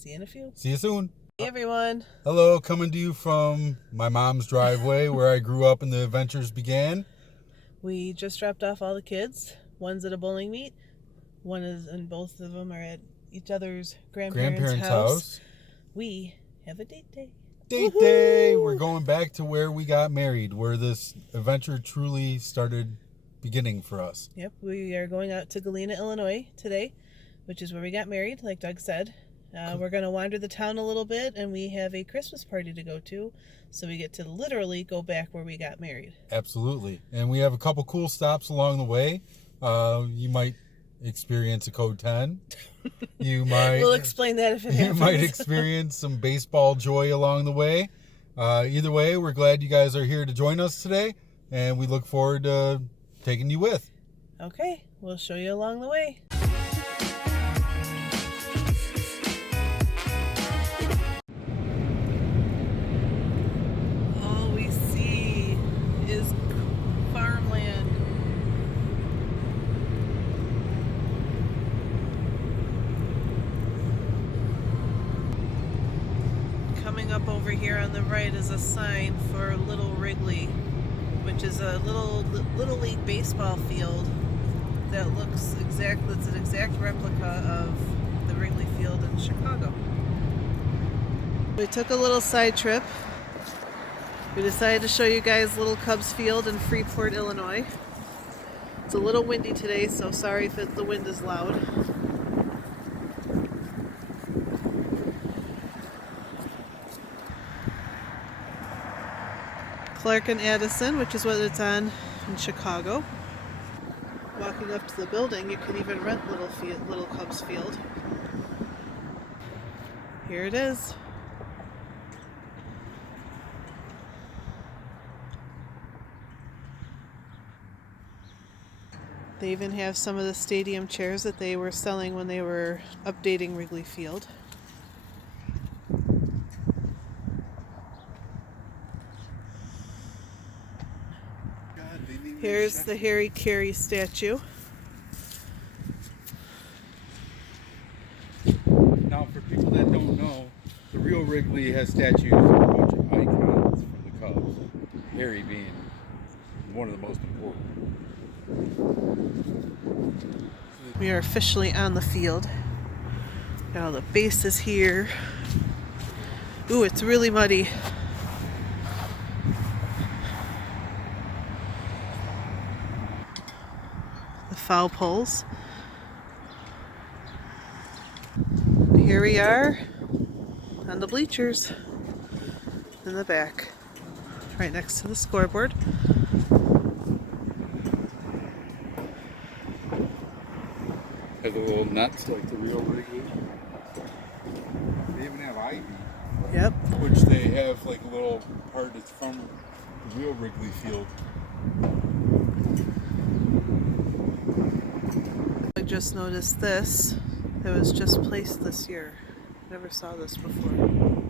See you in a few. See you soon. Hey everyone. Hello, coming to you from my mom's driveway where I grew up and the adventures began. We just dropped off all the kids. One's at a bowling meet. One is, and both of them are at each other's grandparents' house. We have a date day. Date day! We're going back to where we got married, where this adventure truly started beginning for us. Yep, we are going out to Galena, Illinois today, which is where we got married, like Doug said. We're going to wander the town a little bit, and we have a Christmas party to go to, so we get to literally go back where we got married. Absolutely. And we have a couple cool stops along the way. You might experience a code 10. We'll explain that if it happens. You might experience some baseball joy along the way. Either way, we're glad you guys are here to join us today, and we look forward to taking you with. Okay, we'll show you along the way. All we see is farmland. Coming up over here on the right is a sign for Little Wrigley, which is a little league baseball field that looks exactly, it's an exact replica of the Wrigley Field in Chicago. We took a little side trip. We decided to show you guys Little Cubs Field in Freeport, Illinois. It's a little windy today, so sorry if the wind is loud. Clark and Addison, which is what it's on in Chicago. Walking up to the building, you can even rent Little Cubs Field. Here it is. They even have some of the stadium chairs that they were selling when they were updating Wrigley Field. Here's the Harry Carey statue. Now, for people that don't know, the real Wrigley has statues of a bunch of icons from the Cubs, Harry being one of the most important. We are officially on the field. Got all the bases here. Ooh, it's really muddy. The foul poles. And here we are on the bleachers in the back, right next to the scoreboard. Has a little nuts like the real Wrigley. They even have ivy. Yep. Which they have like a little part that's from the real Wrigley Field. I just noticed this. It was just placed this year. Never saw this before.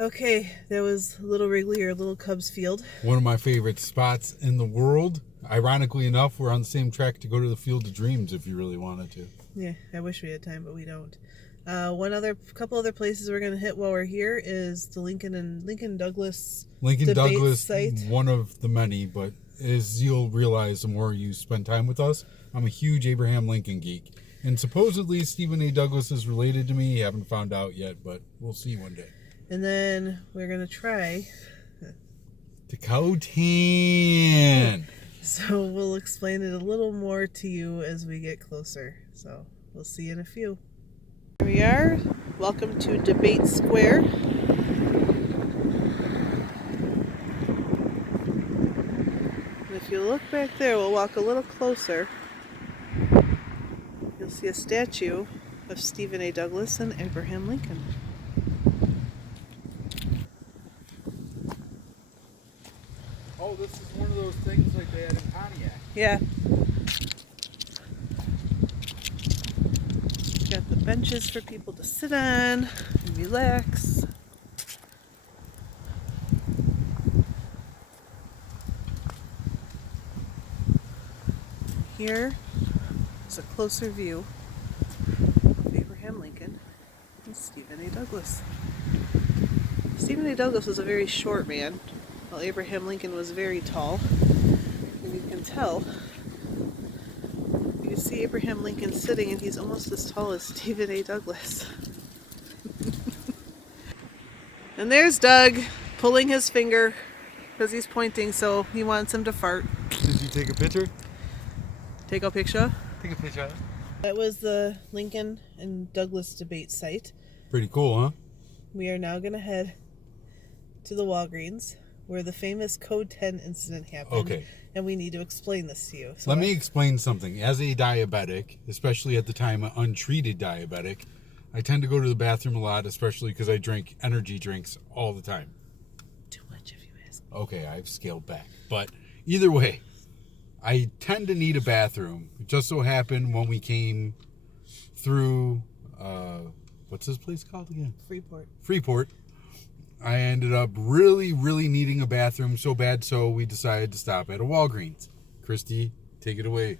Okay, that was Little Wrigley or Little Cubs Field. One of my favorite spots in the world. Ironically enough, we're on the same track to go to the Field of Dreams if you really wanted to. Yeah, I wish we had time, but we don't. Couple other places we're going to hit while we're here is the Lincoln Douglas site. One of the many, but as you'll realize the more you spend time with us, I'm a huge Abraham Lincoln geek. And supposedly Stephen A. Douglas is related to me. Haven't found out yet, but we'll see one day. And then we're going to try the code 10. So we'll explain it a little more to you as we get closer. So we'll see you in a few. Here we are. Welcome to Debate Square. And if you look back there, we'll walk a little closer. You'll see a statue of Stephen A. Douglas and Abraham Lincoln. Oh, this is one of those things like they had in Pontiac. Yeah. Got the benches for people to sit on and relax. here is a closer view of Abraham Lincoln and Stephen A. Douglas. Stephen A. Douglas was a very short man, while Abraham Lincoln was very tall. And you can tell, you can see Abraham Lincoln sitting and he's almost as tall as Stephen A. Douglas. And there's Doug pulling his finger because he's pointing, so he wants him to fart. Did you take a picture? Take a picture? Take a picture. That was the Lincoln and Douglas debate site. Pretty cool, huh? We are now going to head to the Walgreens where the famous Code 10 incident happened. Okay. And we need to explain this to you. So Let me explain something. As a diabetic, especially at the time an untreated diabetic, I tend to go to the bathroom a lot, especially because I drink energy drinks all the time. Too much if you ask. Okay, I've scaled back. But either way, I tend to need a bathroom. It just so happened when we came through, what's this place called again? Freeport. I ended up really, really needing a bathroom so bad, so we decided to stop at a Walgreens. Christy, take it away.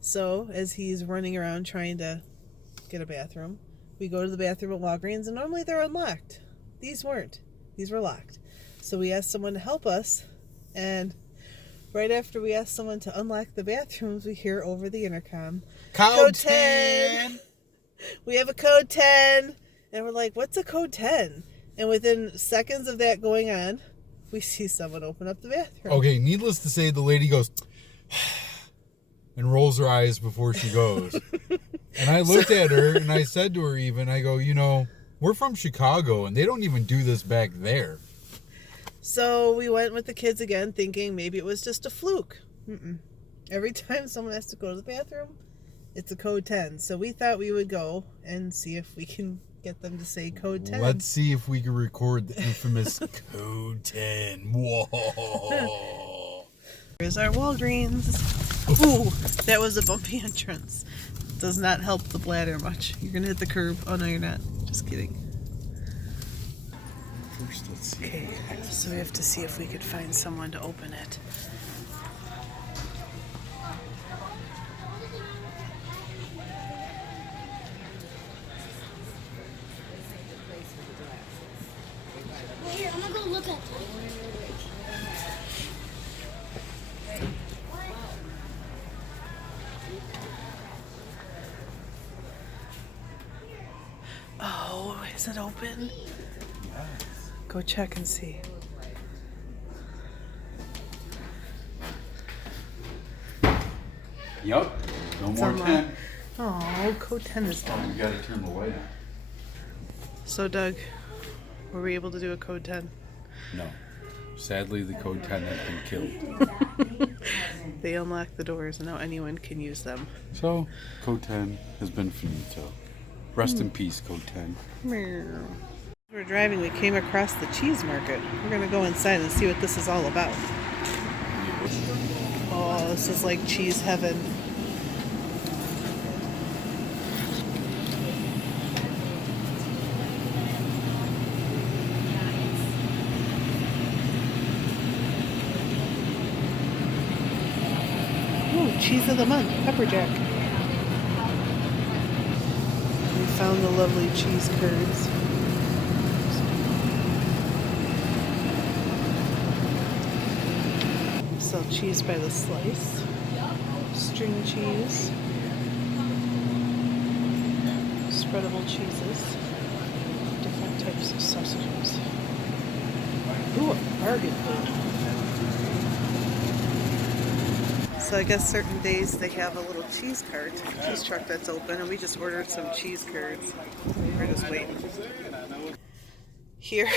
So, as he's running around trying to get a bathroom, we go to the bathroom at Walgreens, and normally they're unlocked. These weren't. These were locked. So we asked someone to help us, and right after we asked someone to unlock the bathrooms, we hear over the intercom, Code 10! We have a Code 10! And we're like, what's a Code 10? And within seconds of that going on, we see someone open up the bathroom. Okay, needless to say, the lady goes and rolls her eyes before she goes. And I looked at her and I said to her even, I go, we're from Chicago and they don't even do this back there. So we went with the kids again thinking maybe it was just a fluke. Every time someone has to go to the bathroom, it's a Code 10. So we thought we would go and see if we can get them to say Code 10. Let's see if we can record the infamous Code 10. Whoa. Here's our Walgreens. Ooh, that was a bumpy entrance. Does not help the bladder much. You're gonna hit the curb. Oh no, you're not. Just kidding. First, let's see. Okay, so we have to see if we could find someone to open it. Here, I'm gonna go look at them. Oh, is it open? Go check and see. Yep. No more unlocked. 10. Oh, Code 10 is done. You gotta turn the light on. So, Doug, were we able to do a Code 10? No. Sadly, the Code 10 has been killed. They unlocked the doors and now anyone can use them. So, Code 10 has been finito. Rest in peace, Code 10. Meow. We were driving, we came across the cheese market. We're gonna go inside and see what this is all about. Oh, this is like cheese heaven. Ooh, cheese of the month, pepper jack. We found the lovely cheese curds. We sell cheese by the slice, string cheese, spreadable cheeses, different types of sausages. Ooh, a bargain bin. So I guess certain days they have a little cheese cart, cheese truck that's open, and we just ordered some cheese curds. We're just waiting. Here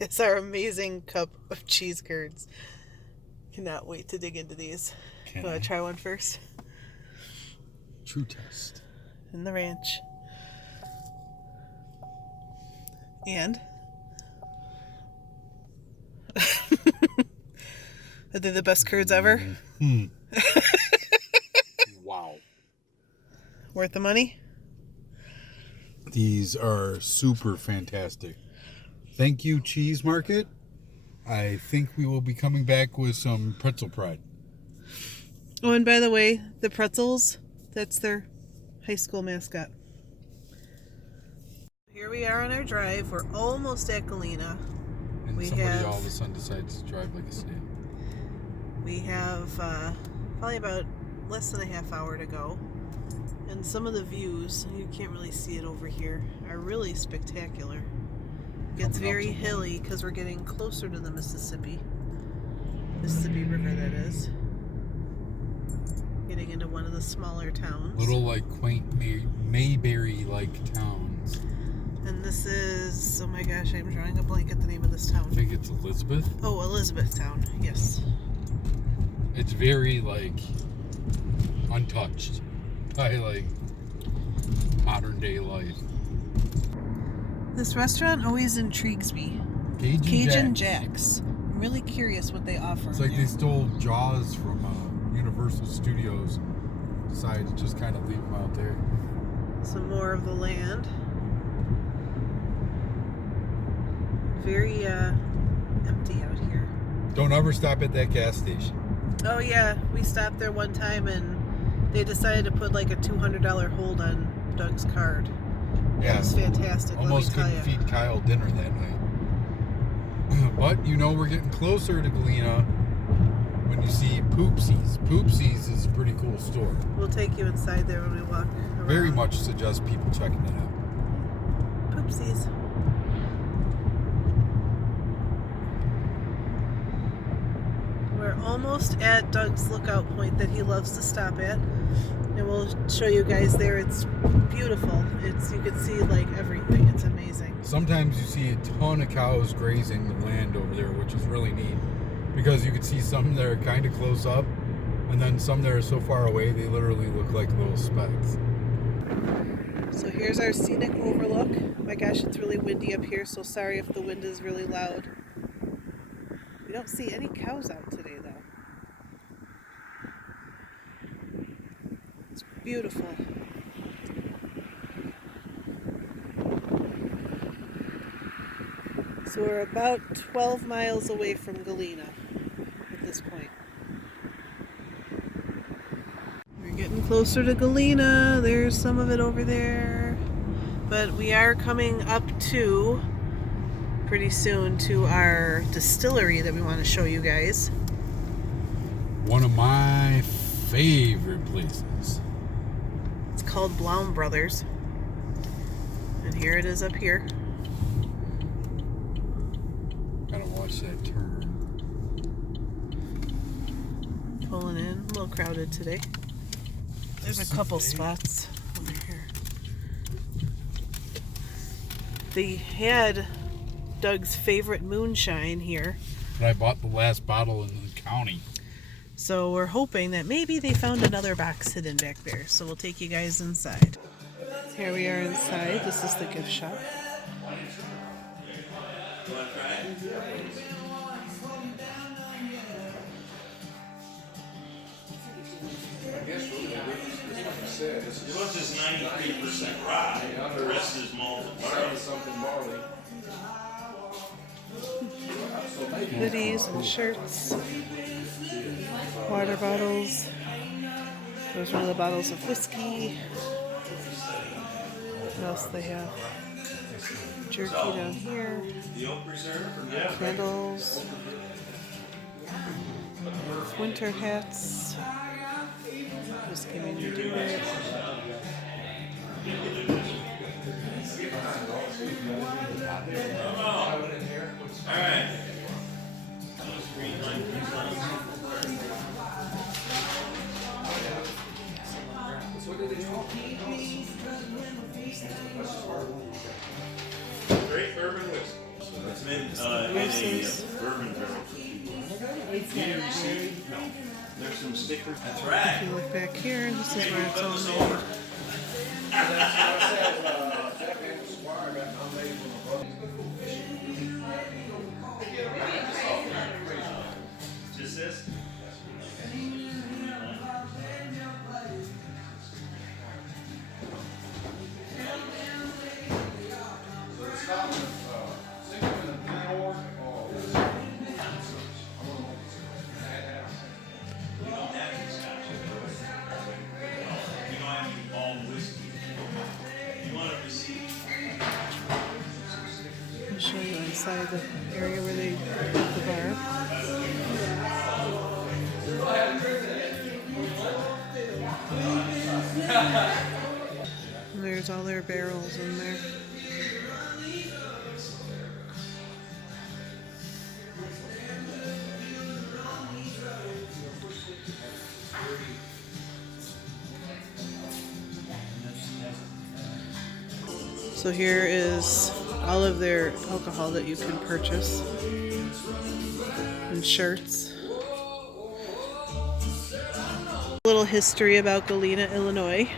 is our amazing cup of cheese curds. Cannot wait to dig into these. You want to try one first? True test. In the ranch. And are they the best curds ever? Wow. Worth the money? These are super fantastic. Thank you, Cheese Market. I think we will be coming back with some pretzel pride. Oh, and by the way, the pretzels, that's their high school mascot. Here we are on our drive. We're almost at Galena. And We somebody have- all of a sudden decides to drive like a snail. We have probably about less than a half hour to go. And some of the views, you can't really see it over here, are really spectacular. It gets Coming up very to- hilly because we're getting closer to the Mississippi River, that is. Getting into one of the smaller towns. Little like quaint Mayberry-like towns. And this is, oh my gosh, I'm drawing a blank at the name of this I town. think it's Elizabeth. Oh, Elizabethtown, yes. It's very like untouched by like modern day life. This restaurant always intrigues me. Cajun Jack's. I'm really curious what they offer. It's like they stole Jaws from Universal Studios. Decided to just kind of leave them out there. Some more of the land. Very empty out here. Don't ever stop at that gas station. Oh yeah, we stopped there one time and they decided to put like a $200 hold on Doug's card. It was fantastic. Almost let me couldn't tell ya. feed Kyle dinner that night. But you know we're getting closer to Galena when you see Poopsies. Poopsies is a pretty cool store. We'll take you inside there when we walk around. Very much suggest people checking it out. Poopsies. We're almost at Doug's lookout point that he loves to stop at. And we'll show you guys there. It's beautiful. You can see like everything. It's amazing. Sometimes you see a ton of cows grazing the land over there, which is really neat. Because you can see some that are kind of close up, and then some that are so far away they literally look like little specks. So here's our Scenic Overlook. Oh my gosh, it's really windy up here, so sorry if the wind is really loud. We don't see any cows out today, though. It's beautiful. So we're about 12 miles away from Galena at this point. We're getting closer to Galena. There's some of it over there. But we are coming up to, pretty soon, to our distillery that we want to show you guys. One of my favorite places. It's called Blaum Brothers. And here it is up here. Gotta watch that turn. Pulling in. A little crowded today. There's a couple spots over here. They had Doug's favorite moonshine here. But I bought the last bottle in the county. So we're hoping that maybe they found another box hidden back there. So we'll take you guys inside. Here we are inside. This is the gift shop. Yours is 93% rye, the rest is malted barley. Hoodies and shirts. Water bottles. There's one of the bottles of whiskey. What else do they have? Jerky down here. The Oak Reserve? Yeah. Candles. Winter hats. Whiskey made me do it. Alright. Great bourbon whiskey. It's made in a bourbon barrel for people. No. There's some stickers. That's right. If you look back here, this is where it's all old. Just this? And there's all their barrels in there. So here is all of their alcohol that you can purchase. And shirts. A little history about Galena, Illinois.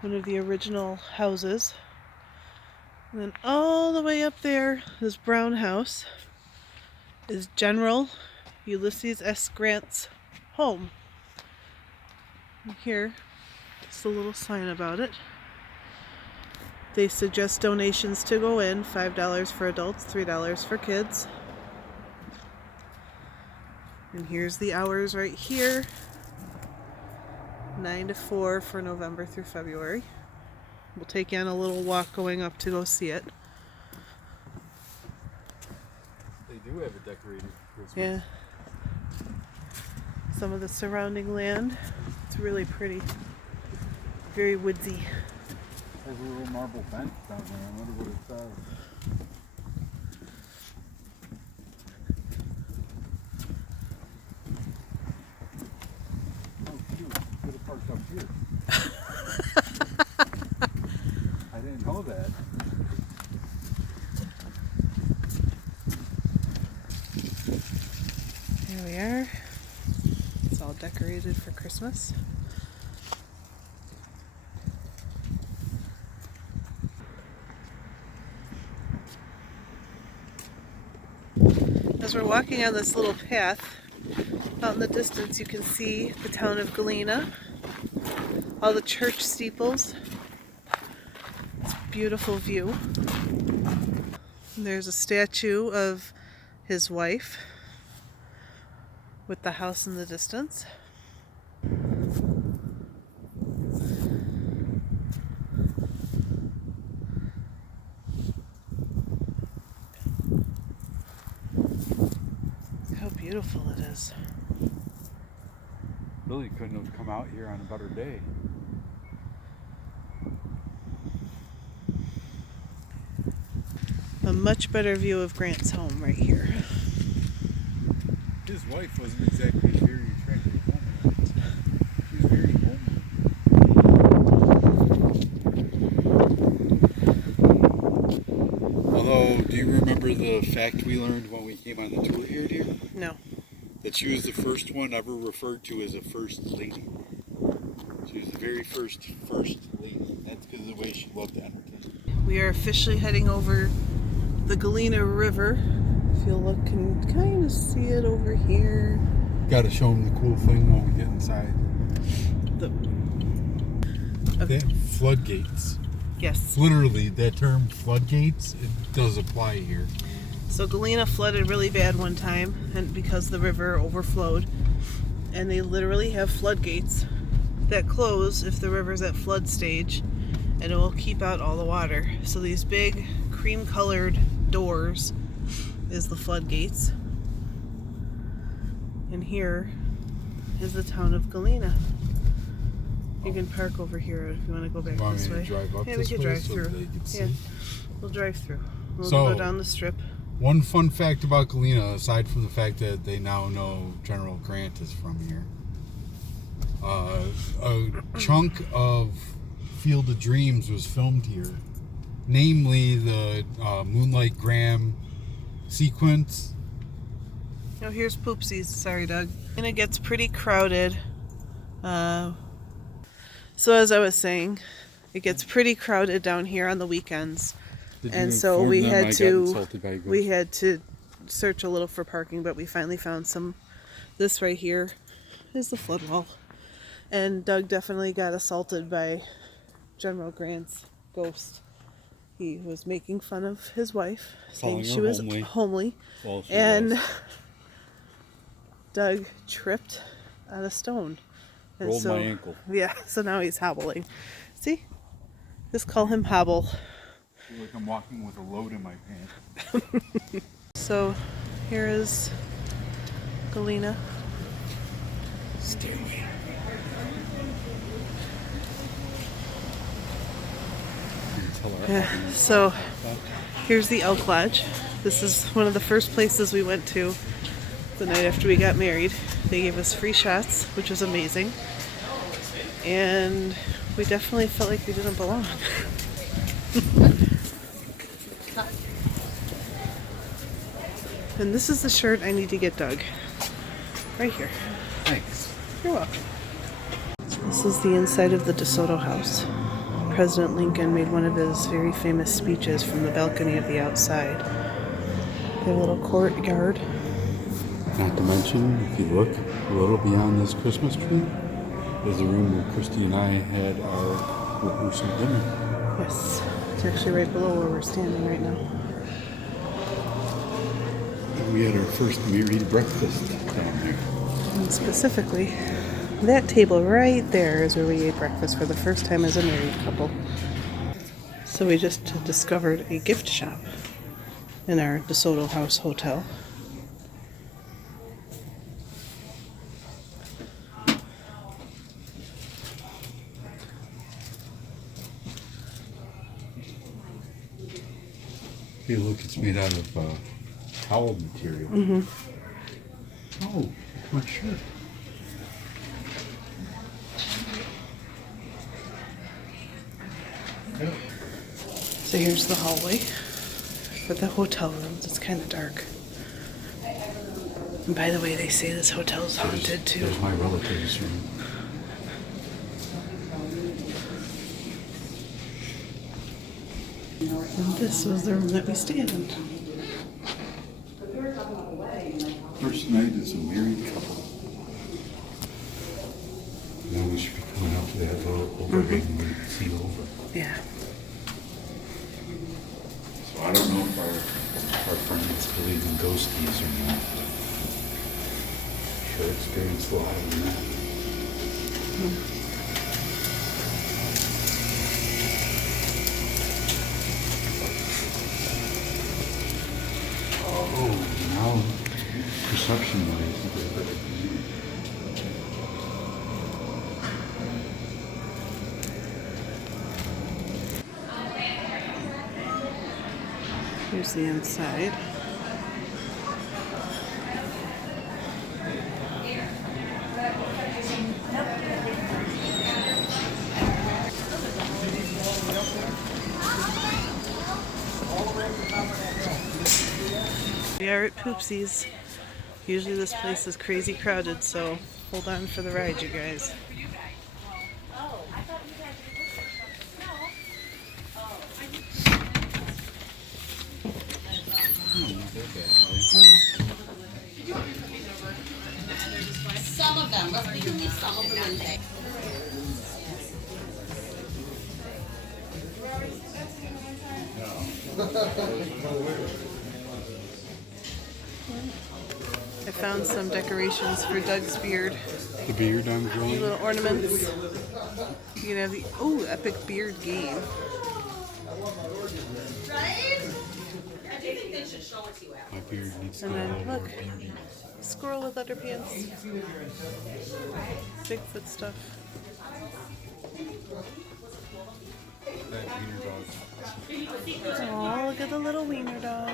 One of the original houses. And then all the way up there, this brown house, is General Ulysses S. Grant's home. And here, just a little sign about it. They suggest donations to go in, $5 for adults, $3 for kids. And here's the hours right here. 9 to 4 for November through February. We'll take you on a little walk going up to go see it. They do have it decorated for Christmas. Yeah. Some of the surrounding land. It's really pretty. Very woodsy. There's a little marble bench down there. I wonder what it says. Oh, cute. Could have parked up here. I didn't know that. Here we are. It's all decorated for Christmas. As we're walking on this little path, out in the distance you can see the town of Galena, all the church steeples. It's a beautiful view. And there's a statue of his wife with the house in the distance. How beautiful it is. Really couldn't have come out here on a better day. A much better view of Grant's home right here. His wife wasn't exactly a very attractive woman. She was very homely. Although, do you remember the fact we learned when we came on the tour here, dear? No. That she was the first one ever referred to as a first lady. She was the very first lady. That's because of the way she loved to entertain. We are officially heading over the Galena River. If you look, can kind of see it over here. Got to show them the cool thing when we get inside. They have floodgates. Yes. Literally, that term floodgates, it does apply here. So Galena flooded really bad one time, and because the river overflowed, and they literally have floodgates that close if the river's at flood stage, and it will keep out all the water. So these big cream-colored doors is the floodgates, and here is the town of Galena. You can park over here if you want to go back this way. Drive up Yeah, this we could way drive so through. they can see? Yeah, we'll drive through. We'll So- go down the strip. One fun fact about Galena, aside from the fact that they now know General Grant is from here, a chunk of Field of Dreams was filmed here. Namely, the Moonlight Graham sequence. Oh, here's Poopsies. Sorry, Doug. And it gets pretty crowded. So as I was saying, it gets pretty crowded down here on the weekends. And so we had to search a little for parking, but we finally found some. This right here is the flood wall. And Doug definitely got assaulted by General Grant's ghost. He was making fun of his wife, saying she was homely. And Doug tripped on a stone. And Rolled my ankle. Yeah, so now he's hobbling. See? Just call him Hobble. I feel like I'm walking with a load in my pants. So here is Galena. Yeah, so here's the Elk Lodge. This is one of the first places we went to the night after we got married. They gave us free shots, which was amazing. And we definitely felt like we didn't belong. And this is the shirt I need to get Doug. Right here. Thanks. You're welcome. This is the inside of the DeSoto house. President Lincoln made one of his very famous speeches from the balcony of the outside. They have a little courtyard. Not to mention, if you look a little beyond this Christmas tree, there's a room where Christy and I had our rehearsal dinner. Yes, it's actually right below where we're standing right now. And we had our first married breakfast down there. And specifically, that table right there is where we ate breakfast for the first time as a married couple. So we just discovered a gift shop in our DeSoto House hotel. Hey, look, it's made out of towel material. Mm-hmm. Oh, my shirt. So here's the hallway for the hotel rooms. It's kind of dark. And by the way, they say this hotel's haunted too. There's my relative's room. And this was the room that we stayed in. First night as a married couple. Now we should be coming out to that little overhang and we can see over. Yeah. So I don't know if our friends believe in ghosties or not. Sure experienced a lot of that. Oh, now perception wise. Here's the inside. We are at Poopsies. Usually this place is crazy crowded, so hold on for the ride, you guys. Some of them, but we can leave some of them in there. I found some decorations for Doug's beard. The beard I'm growing. Little ornaments. You can have the epic beard game. My beard needs to And go then over look, beardy. squirrel with underpants. Bigfoot stuff. That wiener dog. Oh, look at the little wiener dog.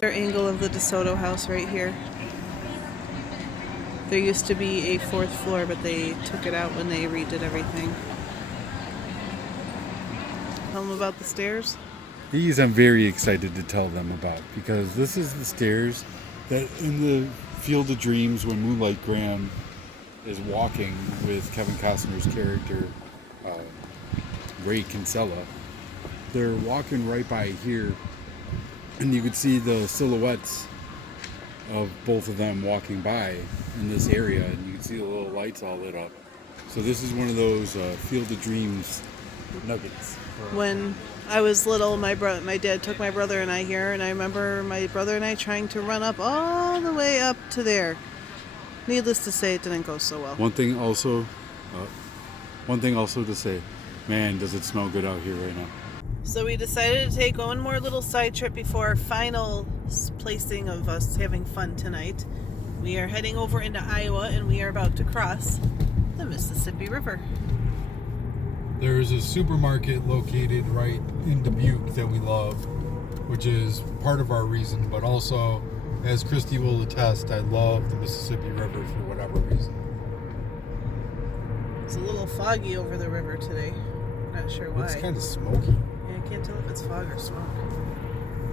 Their angle of the DeSoto house right here. There used to be a fourth floor, but they took it out when they redid everything. Tell them about the stairs. These I'm very excited to tell them about because this is the stairs that in the Field of Dreams when Moonlight Graham is walking with Kevin Costner's character Ray Kinsella. They're walking right by here and you could see the silhouettes of both of them walking by in this area and you can see the little lights all lit up. So this is one of those Field of Dreams nuggets. When I was little, my dad took my brother and I here, and I remember my brother and I trying to run up all the way up to there. needless to say, it didn't go so well. One thing also to say, man, does it smell good out here right now. So we decided to take one more little side trip before our final placing of us having fun tonight. We are heading over into Iowa, and we are about to cross the Mississippi River. There is a supermarket located right in Dubuque that we love, which is part of our reason, but also, as Christy will attest, I love the Mississippi River for whatever reason. It's a little foggy over the river today. Not sure why. It's kind of smoky. Yeah, I can't tell if it's fog or smoke.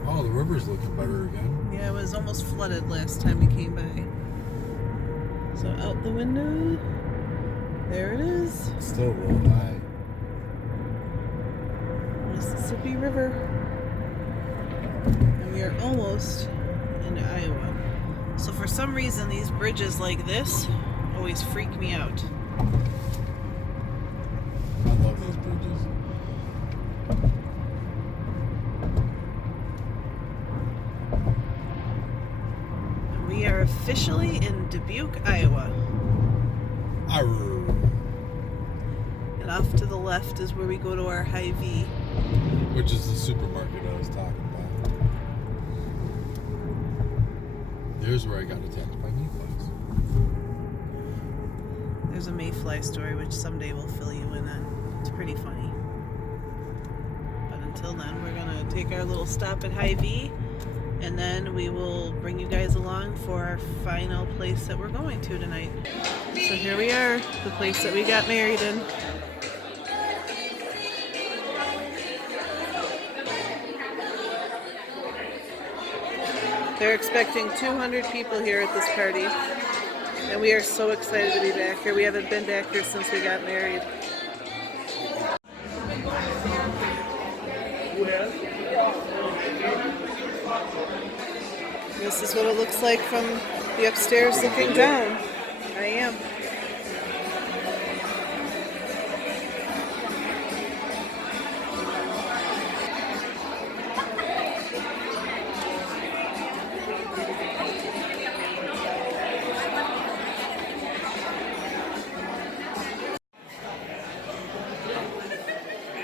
Oh, the river's looking better again. Yeah, it was almost flooded last time we came by. So out the window, there it is. It's still a little high. Mississippi River. And we are almost into Iowa. So for some reason, these bridges like this always freak me out. I love these bridges. And we are officially in Dubuque, Iowa. Arr. And off to the left is where we go to our Hy-Vee. Which is the supermarket I was talking about. There's where I got attacked by mayflies. There's a mayfly story which someday we'll fill you in on. It's pretty funny. But until then, we're going to take our little stop at Hy-Vee, and then we will bring you guys along for our final place that we're going to tonight. So here we are, the place that we got married in. They're expecting 200 people here at this party, and we are so excited to be back here. We haven't been back here since we got married. This is what it looks like from the upstairs looking down. I am.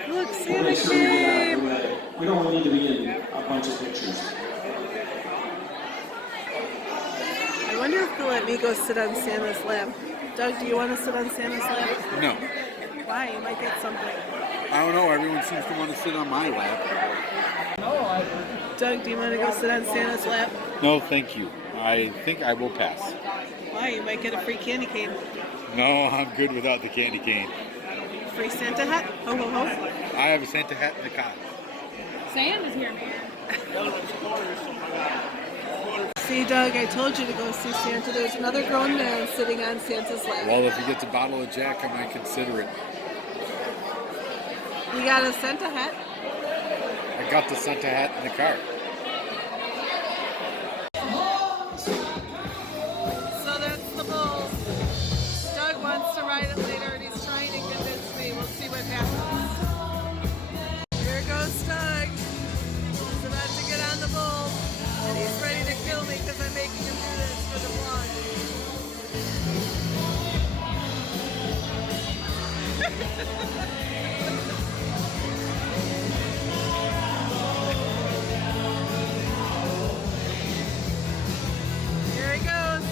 Look, Santa came! We don't need to be in a bunch of pictures. I wonder if they'll let me go sit on Santa's lap. Doug, do you want to sit on Santa's lap? No. Why? You might get something. I don't know. Everyone seems to want to sit on my lap. Doug, do you want to go sit on Santa's lap? No, thank you. I think I will pass. Why? You might get a free candy cane. No, I'm good without the candy cane. Free Santa hat? Ho, ho, ho. I have a Santa hat in the car. Santa's here, man. See, Doug, I told you to go see Santa. There's another grown man sitting on Santa's lap. Well, if he gets a bottle of Jack, I might consider it. You got a Santa hat? I got the Santa hat in the car. So that's the bull. Doug wants to ride it later, and he's trying to convince me. We'll see what happens. Here goes Doug. He's about to get on the bull, and he's ready to kill me because I'm making him do this for the vlog. Here he goes.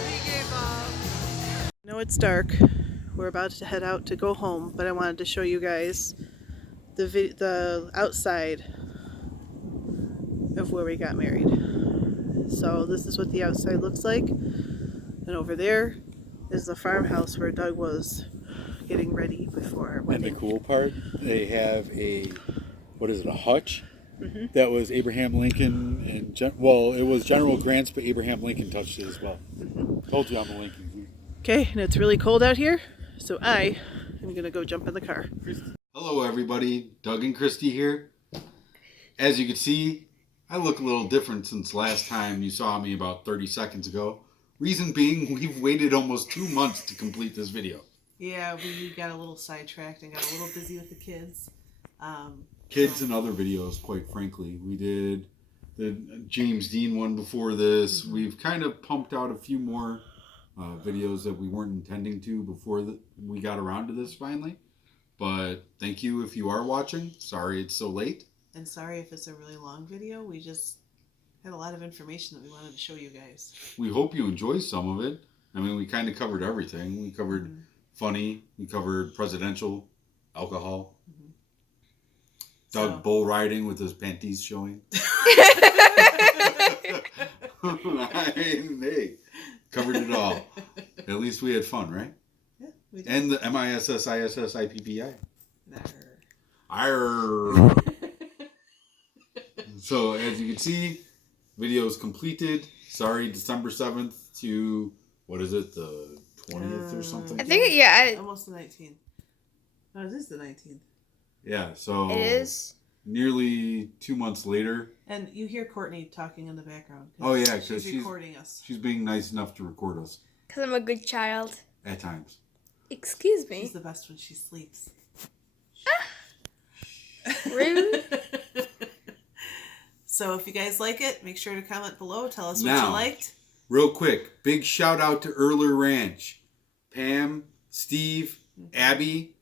He gave up. I know it's dark. We're about to head out to go home, but I wanted to show you guys the outside of where we got married. So this is what the outside looks like, and over there is the farmhouse where Doug was getting ready before our And wedding. the cool part, they have a hutch? Mm-hmm. That was Abraham Lincoln and, it was General Grant's, but Abraham Lincoln touched it as well. Mm-hmm. Told you I'm a Lincoln geek. Okay, and it's really cold out here, so I am going to go jump in the car. Hello everybody, Doug and Christy here. As you can see, I look a little different since last time you saw me about 30 seconds ago. Reason being, we've waited almost 2 months to complete this video. Yeah, we got a little sidetracked and got a little busy with the kids. Kids and other videos, quite frankly. We did the James Dean one before this. Mm-hmm. We've kind of pumped out a few more videos that we weren't intending to before we got around to this finally. But thank you if you are watching. Sorry it's so late. And sorry if it's a really long video. We just had a lot of information that we wanted to show you guys. We hope you enjoy some of it. I mean, we kind of covered everything. We covered funny. We covered presidential, alcohol. Doug bull riding with his panties showing. Hey, covered it all. At least we had fun, right? Yeah, we did. And the MISSISSIPPI. Arr. Arr. So as you can see, video is completed. Sorry, December 7th to, what is it, the 20th or something? I think, yeah. Almost the 19th. No, it is the 19th. Yeah, so It is. nearly 2 months later. And you hear Courtney talking in the background. Oh yeah, because she's recording us. She's being nice enough to record us Because I'm a good child. at times. Excuse me. She's the best when she sleeps. Rude. So if you guys like it, make sure to comment below. Tell us what Now, you liked. Real quick, big shout out to Erler Ranch. Pam, Steve, Abby.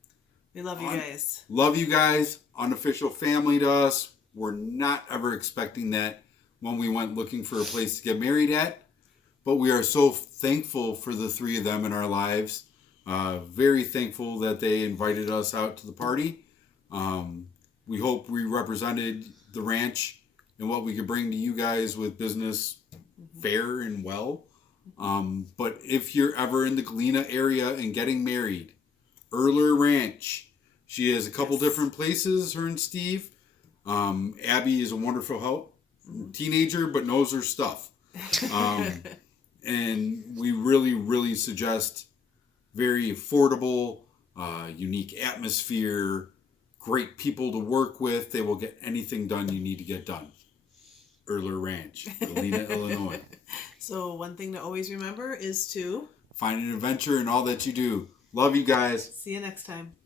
We love you guys. Love you guys. Unofficial family to us. We're not ever expecting that when we went looking for a place to get married at. But we are so thankful for the three of them in our lives. Very thankful that they invited us out to the party. We hope we represented the ranch and what we could bring to you guys with business fair and well. But if you're ever in the Galena area and getting married, Erler Ranch. She has a couple different places, her and Steve. Abby is a wonderful help. Teenager, but knows her stuff. And we really, really suggest very affordable, unique atmosphere, great people to work with. They will get anything done you need to get done. Erler Ranch, Galena, Illinois. So one thing to always remember is to Find an adventure in all that you do. Love you guys. see you next time.